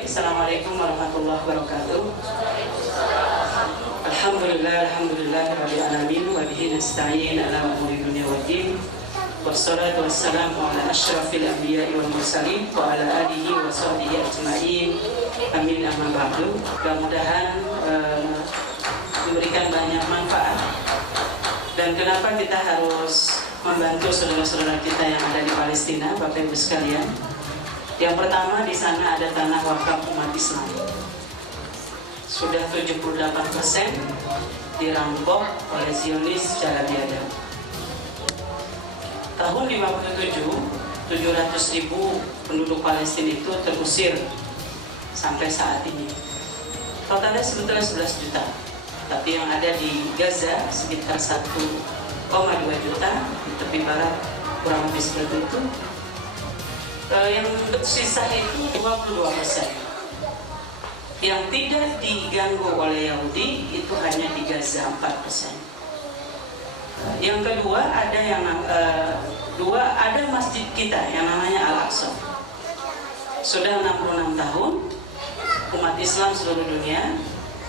Bismillahirrahmanirrahim. Assalamualaikum warahmatullahi wabarakatuh. Alhamdulillah rabbil alamin wa bihi nasta'in ala umuri dunya waddin. Wassalatu wassalamu ala asyrafil anbiya'i wal mursalin wa ala alihi wa sahbihi ajma'in. Amin amma ba'du. Mudah-mudahan memberikan banyak manfaat. Dan kenapa kita harus membantu saudara-saudara kita yang ada di Palestina, Bapak Ibu sekalian? Yang pertama, di sana ada tanah wakaf umat Islam. Sudah 78% dirampok oleh Zionis secara biadab. Tahun 57, 700.000 penduduk Palestina itu terusir sampai saat ini. Totalnya sebetulnya 11 juta. Tapi yang ada di Gaza sekitar 1,2 juta, di tepi barat kurang lebih seperti itu. Yang tersisa itu 22%. Yang tidak diganggu oleh Yahudi itu hanya di Gaza 4%. Yang kedua ada masjid kita yang namanya Al-Aqsa. Sudah 66 tahun umat Islam seluruh dunia,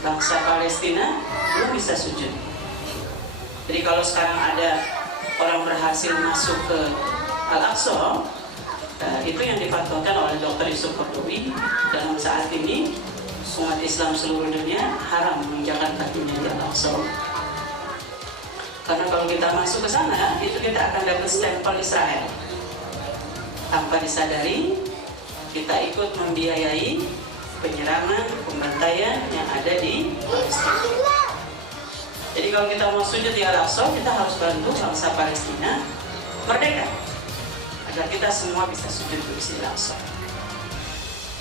bangsa Palestina belum bisa sujud. Jadi kalau sekarang ada orang berhasil masuk ke Al-Aqsa, itu yang difatwakan oleh Dr. Yusuf Qaradawi. Dalam saat ini umat Islam seluruh dunia haram menginjakkan kakinya di Al-Aqsa. Karena kalau kita masuk ke sana, itu kita akan dapat stempel Israel. Tanpa disadari, kita ikut membiayai penyerangan, pembantaian yang ada di Palestina. Jadi kalau kita mau sujud di Al-Aqsa, kita harus bantu bangsa Palestina merdeka, agar kita semua bisa sujud di Masjidil Aqsa.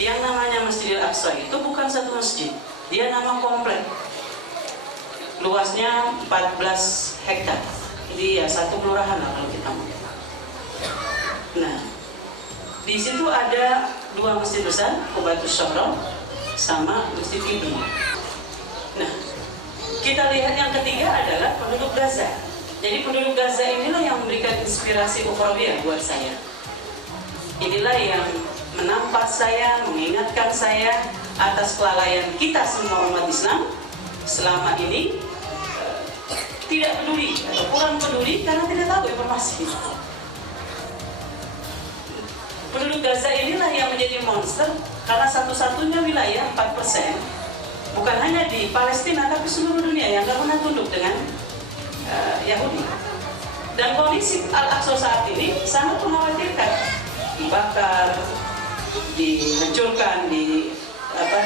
Yang namanya Masjidil Aqsa itu bukan satu masjid, dia nama komplek. Luasnya 14 hektar. Jadi ya satu kelurahan lah kalau kita mau. Nah, di situ ada dua masjid besar, Qubatus Syahra sama Masjid Ibnu. Nah, kita lihat yang ketiga adalah penduduk Gaza. Jadi penduduk Gaza inilah yang memberikan inspirasi ukhrawiyah buat saya. Inilah yang menampar saya, mengingatkan saya atas kelalaian kita semua umat Islam selama ini tidak peduli atau kurang peduli karena tidak tahu informasi. Penduduk Gaza inilah yang menjadi monster karena satu-satunya wilayah 4%, bukan hanya di Palestina tapi seluruh dunia yang tidak pernah tunduk dengan Yahudi. Dan kondisi Al-Aqsa saat ini sangat mengkhawatirkan, dibakar, dihancurkan,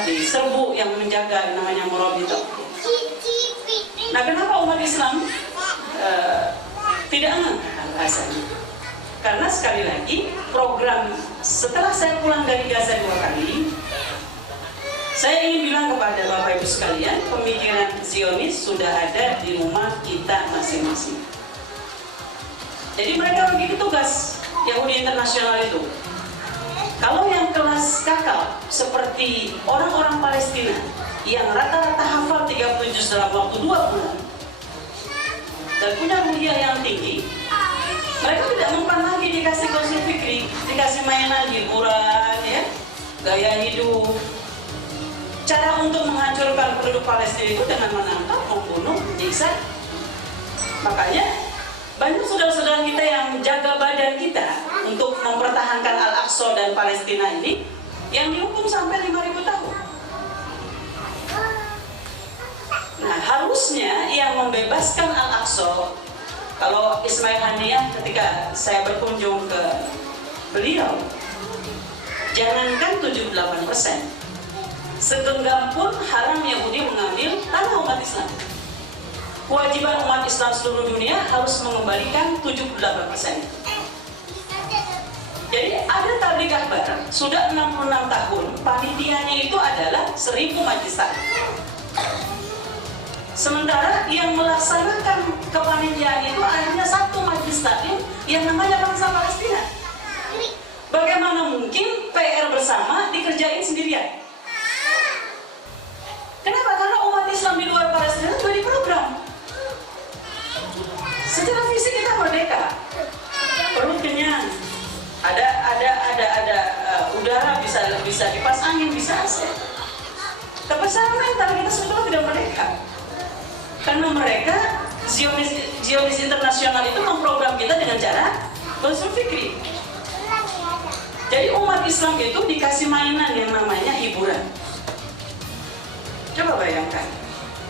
diserbu yang menjaga namanya Murabitah. Nah, kenapa umat Islam tidak mengangkat bahasanya? Karena sekali lagi program setelah saya pulang dari Gaza 2 kali, saya ingin bilang kepada Bapak Ibu sekalian, pemikiran Zionis sudah ada di rumah kita masing-masing. Jadi mereka begitu tugas Yahudi internasional itu. Kalau yang kelas kakap seperti orang-orang Palestina yang rata-rata hafal 37 dalam waktu 2 bulan dan punya ruhiyah yang tinggi, mereka tidak mempan lagi dikasih konsul fikri, dikasih mainan, hiburan, ya, gaya hidup. Cara untuk menghancurkan penduduk Palestina itu dengan menangkap, membunuh, menyiksa. Makanya banyak saudara-saudara kita yang jaga badan kita untuk mempertahankan Al-Aqsa dan Palestina ini yang dihukum sampai 5.000 tahun. Nah, harusnya yang membebaskan Al-Aqsa, kalau Ismail Haniyah ketika saya berkunjung ke beliau, jangankan 78%, segenggam pun haram Yahudi mengambil tanah umat Islam. Kewajiban umat Islam seluruh dunia harus mengembalikan 78%. Jadi ada tabligh akbar, sudah 66 tahun, panitianya itu adalah 1.000 majelis taklim. Sementara yang melaksanakan kepanitiaan itu hanya 1 majelis taklim yang namanya bangsa Palestina. Bagaimana mungkin PR bersama dikerjain sendirian? Kenapa? Karena umat Islam di luar Palestina itu diprogram. Secara fisik kita merdeka, perut kenyang, ada udara bisa dipas angin, bisa AC. ya. Tapi secara mental kita sebetulnya tidak merdeka. Karena mereka Zionis internasional itu memprogram kita dengan cara berpikir. Jadi umat Islam itu dikasih mainan yang namanya hiburan. Coba bayangkan,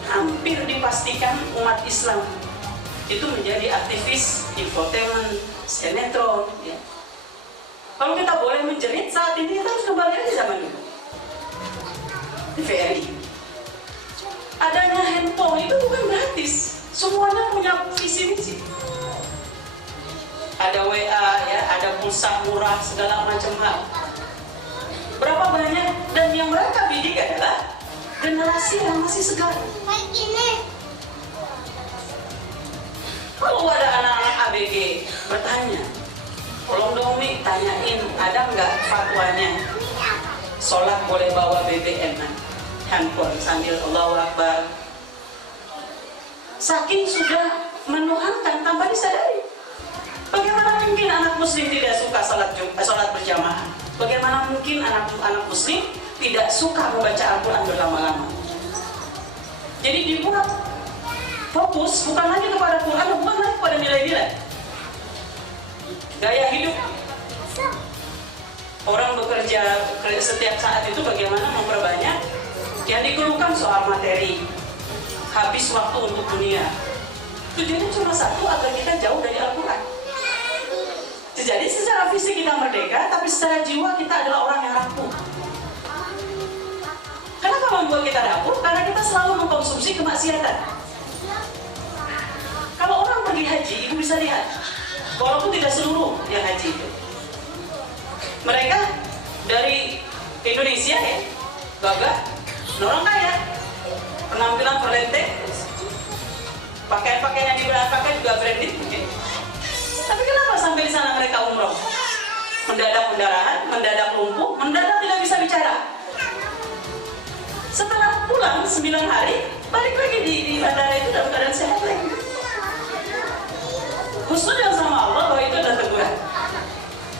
hampir dipastikan umat Islam itu menjadi aktivis infotainment, sinetron. Ya. Kalau kita boleh menjerit saat ini, kita harus kembali lagi zaman dulu. TVRI. Adanya handphone itu bukan gratis. Semuanya punya visi misi. Ada WA, ya, ada pulsa murah, segala macam hal. Berapa banyak, dan yang mereka bidik adalah generasi yang masih segar. Kalau ada anak-anak ABG bertanya, tolong dong nih tanyain, ada nggak fatwanya sholat boleh bawa BBM handphone sambil Allahu Akbar. Saking sudah menuhankan tanpa disadari. Bagaimana mungkin anak muslim tidak suka sholat berjamaah? Bagaimana mungkin anak muslim tidak suka membaca Al-Quran berlama-lama? Jadi dibuat fokus bukan lagi kepada Quran, bukan lagi kepada nilai-nilai. Gaya hidup. Orang bekerja setiap saat itu bagaimana memperbanyak yang dikeluhkan soal materi, habis waktu untuk dunia. Tujuannya cuma satu, agar kita jauh dari Al-Quran. Jadi secara fisik kita merdeka, tapi secara jiwa kita adalah orang yang rapuh. Kenapa membuat kita rapuh? Karena kita selalu mengkonsumsi kemaksiatan. Kalau orang pergi haji, ibu bisa lihat, walaupun tidak seluruh yang haji itu, mereka dari Indonesia ya, gagah, orang kaya, penampilan perlente, pakaian-pakaian yang dipakai juga branded mungkin. Tapi kenapa sampai di sana mereka umroh? Mendadak pendarahan, mendadak lumpuh, mendadak tidak bisa bicara. Setelah pulang 9 hari, balik lagi di bandara itu dalam keadaan sehat lagi. Husnudon sama Allah bahwa itu adalah teguran.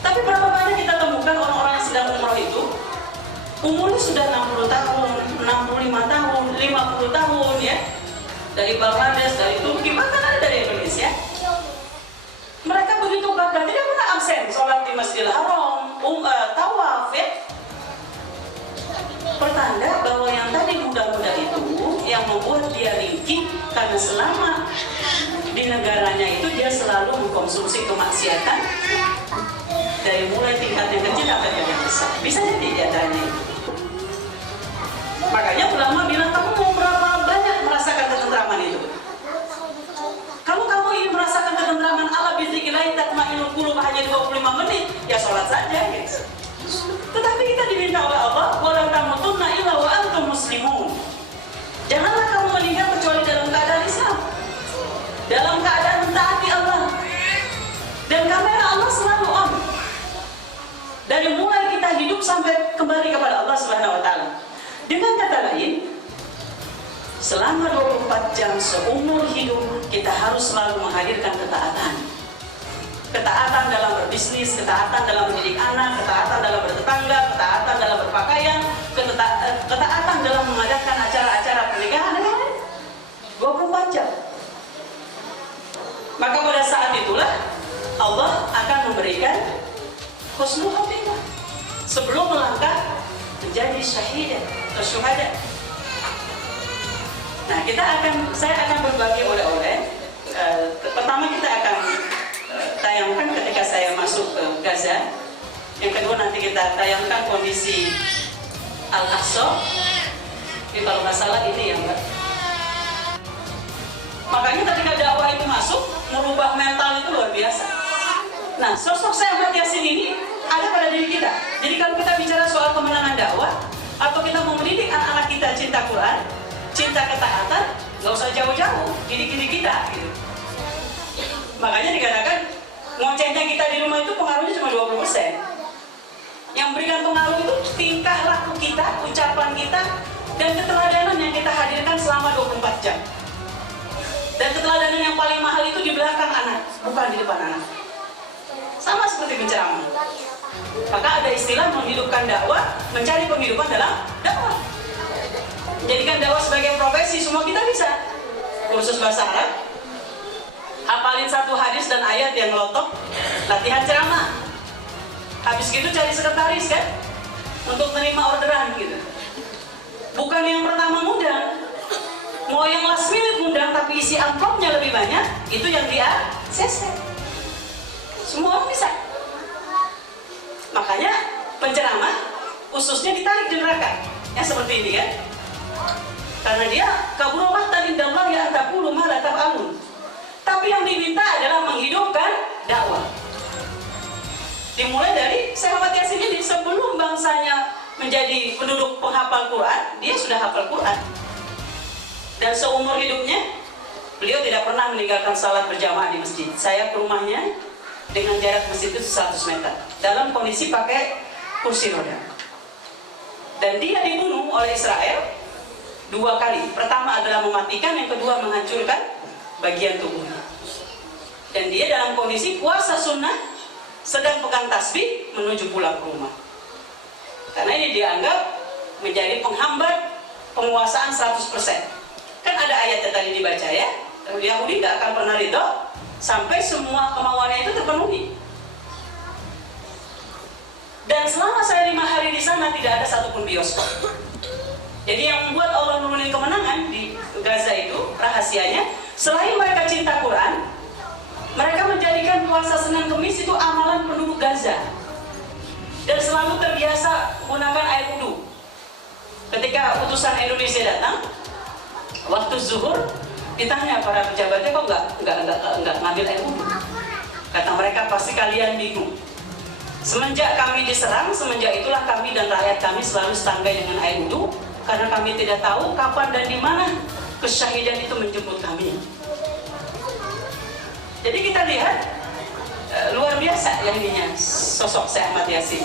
Tapi berapa banyak kita temukan orang-orang yang sedang umroh itu umurnya sudah 60 tahun, 65 tahun, 50 tahun ya. Dari Bangladesh, dari Turki, bahkan ada dari Indonesia. Mereka begitu bangga, tidak pernah absen sholat di Masjidil Haram, tawaf ya. Pertanda bahwa yang tadi muda-muda itu yang membuat dia ringkih karena selama di negaranya itu dia selalu mengkonsumsi kemaksiatan dari mulai tingkat yang kecil sampai yang besar. Bisa jadi di antaranya itu. Makanya ulama bilang, kamu mau berapa banyak merasakan ketentraman itu? Kalau kamu ingin merasakan ketentraman ala bizikrillah tatma'innul qulub hanya 25 menit, ya sholat saja gitu. Tetapi kita diminta oleh Allah, wala tamutunna illa wa antum muslimun. Janganlah kamu meninggal kecuali dalam keadaan Islam, dalam keadaan mentaati Allah. Dan kamera Allah selalu on. Dari mulai kita hidup sampai kembali kepada Allah Subhanahu wa taala. Dengan kata lain, selama 24 jam seumur hidup kita harus selalu menghadirkan ketaatan. Ketaatan dalam berbisnis, ketaatan dalam mendidik anak, ketaatan dalam bertetangga, ketaatan dalam berpakaian, ketaatan dalam mengadakan acara-acara pernikahan, 24 jam. Maka pada saat itulah Allah akan memberikan husnul khotimah sebelum melangkah menjadi syahid atau syuhada. Nah, saya akan berbagi oleh-oleh. Pertama kita akan tayangkan ketika saya masuk ke Gaza. Yang kedua nanti kita tayangkan kondisi Al-Aqsa. Tapi kalau nggak salah ini ya Mbak. Makanya ketika dakwah itu masuk, merubah mental itu luar biasa. Nah, sosok sahabat Yasin ini ada pada diri kita. Jadi kalau kita bicara soal kemenangan dakwah, atau kita mau mendidik anak-anak kita cinta Quran, cinta ketaatan, nggak usah jauh-jauh, diri-diri kita gitu. Makanya dikatakan ngocehnya kita di rumah itu pengaruhnya cuma 20%. Yang berikan pengaruh itu tingkah laku kita, ucapan kita, dan keteladanan yang kita hadirkan selama 24 jam. Dan keteladanan yang paling mahal itu di belakang anak, bukan di depan anak. Sama seperti penceramah. Maka ada istilah menghidupkan dakwah, mencari penghidupan dalam dakwah. Jadikan dakwah sebagai profesi, semua kita bisa. Kursus bahasa Arab, hafalin satu hadis dan ayat yang lotok, latihan ceramah. Habis gitu cari sekretaris kan, untuk menerima orderan gitu. Bukan yang pertama ngundang, mau yang last minute ngundang tapi isi amplopnya lebih banyak, itu yang dia ACC. Semua orang bisa. Makanya penceramah khususnya ditarik di neraka, ya seperti ini kan. Karena dia kabur maqtan indallah ya taqulu ma la taf'alun. Tapi yang diminta adalah menghidupkan dakwah. Dimulai dari sahabat Yasin ini, sebelum bangsanya menjadi penduduk penghafal Quran, dia sudah hafal Quran. Dan seumur hidupnya beliau tidak pernah meninggalkan salat berjamaah di masjid. Saya ke rumahnya dengan jarak masjid itu 100 meter dalam kondisi pakai kursi roda. Dan dia dibunuh oleh Israel 2 kali. Pertama adalah mematikan, yang kedua menghancurkan bagian tubuhnya. Dan dia dalam kondisi puasa sunnah, sedang pegang tasbih menuju pulang ke rumah. Karena ini dianggap menjadi penghambat penguasaan 100%. Kan ada ayat yang tadi dibaca ya, Yahudi gak akan pernah ridho sampai semua kemauannya itu terpenuhi. Dan selama saya 5 hari di sana tidak ada satupun bioskop. Jadi yang membuat Allah menurunin kemenangan di Gaza itu rahasianya, selain mereka cinta Quran, mereka menjadikan puasa Senin Kemis itu amalan penduduk Gaza. Dan selalu terbiasa menggunakan air wudhu. Ketika utusan Indonesia datang, waktu zuhur ditanya para pejabatnya, kok nggak ngambil air wudhu? Kata mereka, pasti kalian bingung. Semenjak kami diserang, semenjak itulah kami dan rakyat kami selalu standby dengan air wudhu, karena kami tidak tahu kapan dan di mana kesyahidan itu menjemput kami. Jadi kita lihat luar biasa yang ininya sosok Syekh Ahmad Yasin.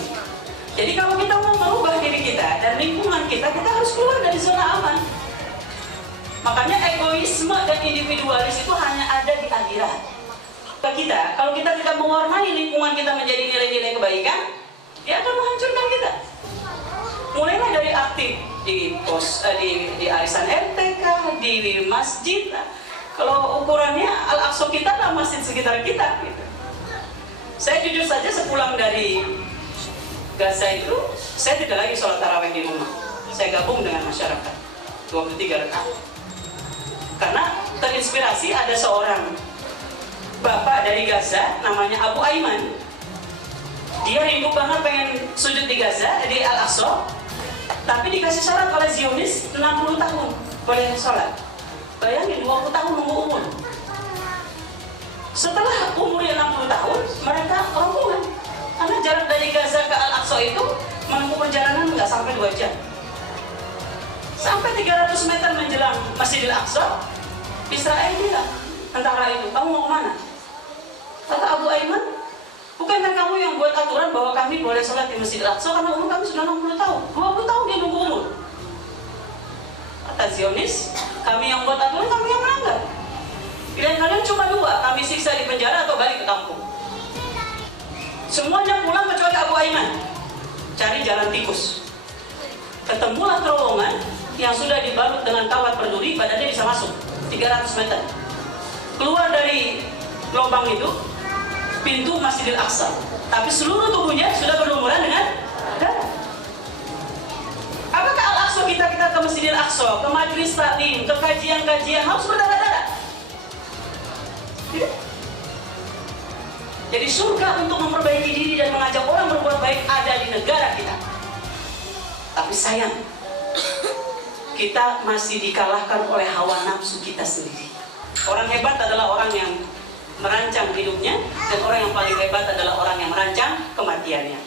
Jadi kalau kita mau merubah diri kita dan lingkungan kita, kita harus keluar dari zona aman. Makanya egoisme dan individualis itu hanya ada di akhirat. Kita, kalau kita tidak mewarnai lingkungan kita menjadi nilai-nilai kebaikan, dia akan menghancurkan kita. Mulailah dari aktif di pos, di arisan RT, di masjid. Kalau ukurannya Al-Aqsa kita lah masjid sekitar kita. Gitu. Saya jujur saja sepulang dari Gaza itu, saya tidak lagi sholat tarawih di rumah. Saya gabung dengan masyarakat 23 rakaat. Karena terinspirasi ada seorang bapak dari Gaza namanya Abu Aiman. Dia rindu banget pengen sujud di Gaza, di Al-Aqsa, tapi dikasih syarat oleh Zionis 60 tahun boleh sholat. Bayangin 20 tahun nunggu umur. Setelah umurnya 60 tahun, mereka rombongan. Karena jarak dari Gaza ke Al-Aqsa itu menempuh perjalanan nggak sampai 2 jam. Sampai 300 meter menjelang Masjidil Aqsa, Israel bilang, tentara itu, kamu mau kemana? Kata Abu Aiman, bukankah kamu yang buat aturan bahwa kami boleh sholat di Masjidil Aqsa karena umur kami sudah 60 tahun? 20 tahun dia nunggu umur. Kata Zionis, kami yang buat aturan, kami yang melanggar. Pilihan kalian cuma 2, kami siksa di penjara atau balik ke kampung. Semuanya pulang kecuali Abu Aiman, cari jalan tikus. Ketemulah terowongan yang sudah dibalut dengan kawat berduri, badannya bisa masuk 300 meter. Keluar dari lubang itu pintu Masjidil Aqsa, tapi seluruh tubuhnya sudah berlumuran dengan darah. Apakah Al-Aqsa kita ke Masjidil Aqsa, ke majelis taklim, ke kajian-kajian harus berdarah-darah? Tidak. Jadi surga untuk memperbaiki diri dan mengajak orang berbuat baik ada di negara kita. Tapi sayang, kita masih dikalahkan oleh hawa nafsu kita sendiri. Orang hebat adalah orang yang merancang hidupnya, dan orang yang paling hebat adalah orang yang merancang kematiannya.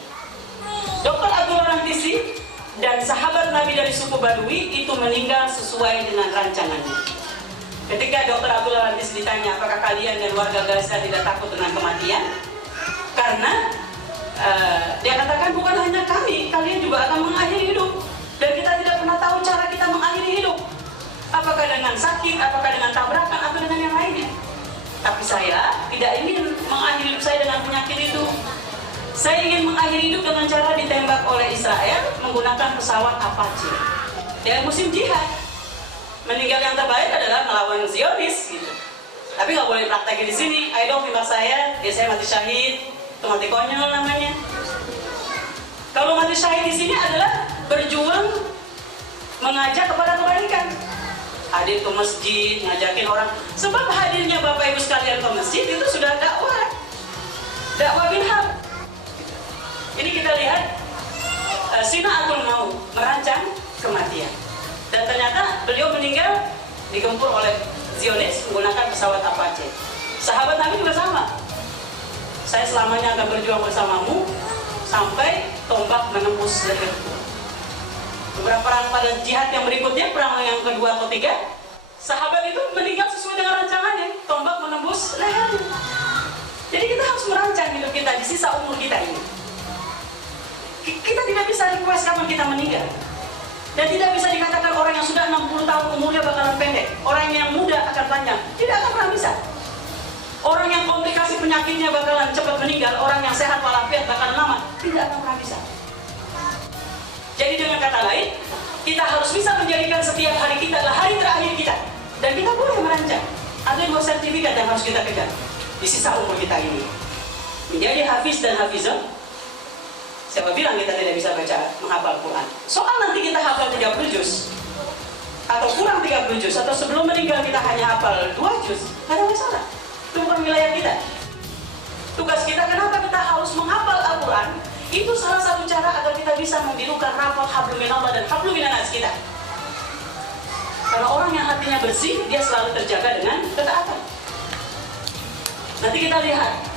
Dr. Abdullah Rantisi dan sahabat Nabi dari suku Badui itu meninggal sesuai dengan rancangannya. Ketika Dr. Abdullah Rantisi ditanya, apakah kalian dan warga Gaza tidak takut dengan kematian? Karena dia katakan, bukan hanya kami, kalian juga akan mengakhiri hidup. Dan kita tidak pernah tahu cara kita mengakhiri hidup. Apakah dengan sakit, apakah dengan tabrakan, atau dengan yang lainnya. Tapi saya tidak ingin mengakhiri hidup saya dengan penyakit itu. Saya ingin mengakhiri hidup dengan cara ditembak oleh Israel menggunakan pesawat Apache. Ya musim jihad. Meninggal yang terbaik adalah melawan Zionis gitu. Tapi nggak boleh praktekin di sini. Ayo dong tembak saya, ya saya mati syahid. Itu mati konyol namanya. Kalau mati syahid di sini adalah berjuang mengajak kepada kebaikan. Hadir ke masjid, ngajakin orang. Sebab hadirnya Bapak Ibu sekalian ke masjid itu sudah dakwah. Dakwah bin haq. Ini kita lihat Sinaatul Maut, merancang kematian. Dan ternyata beliau meninggal digempur oleh Zionis menggunakan pesawat Apache. Sahabat Nabi juga sama. Saya selamanya akan berjuang bersamamu sampai tombak menembus leherku. Beberapa perang pada jihad yang berikutnya, perang yang kedua atau ketiga, sahabat itu meninggal sesuai dengan rancangannya, tombak menembus lehernya. Jadi kita harus merancang hidup kita di sisa umur kita ini. Kita tidak bisa request kapan kita meninggal. Dan tidak bisa dikatakan orang yang sudah 60 tahun umurnya bakalan pendek, orang yang muda akan panjang. Tidak akan pernah bisa. Orang yang komplikasi penyakitnya bakalan cepat meninggal, orang yang sehat walafiat bakalan lama. Tidak akan pernah bisa. Jadi dengan kata lain, kita harus bisa menjadikan setiap hari kita adalah hari terakhir kita. Dan kita boleh merancang. Ada 2 sertifikat yang harus kita kejar di sisa umur kita ini. Menjadi hafiz dan hafizah. Siapa bilang kita tidak bisa baca, menghafal Quran? Soal nanti kita hafal 30 juz atau kurang 30 juz, atau sebelum meninggal kita hanya hafal 2 juz, tidak ada masalah. Itu bukan wilayah kita. Tugas kita, kenapa kita harus menghafal Al-Quran? Itu salah satu cara agar kita bisa membirukan rapat hablum minallah dan hablum minanas kita. Karena orang yang hatinya bersih, dia selalu terjaga dengan ketaatan. Nanti kita lihat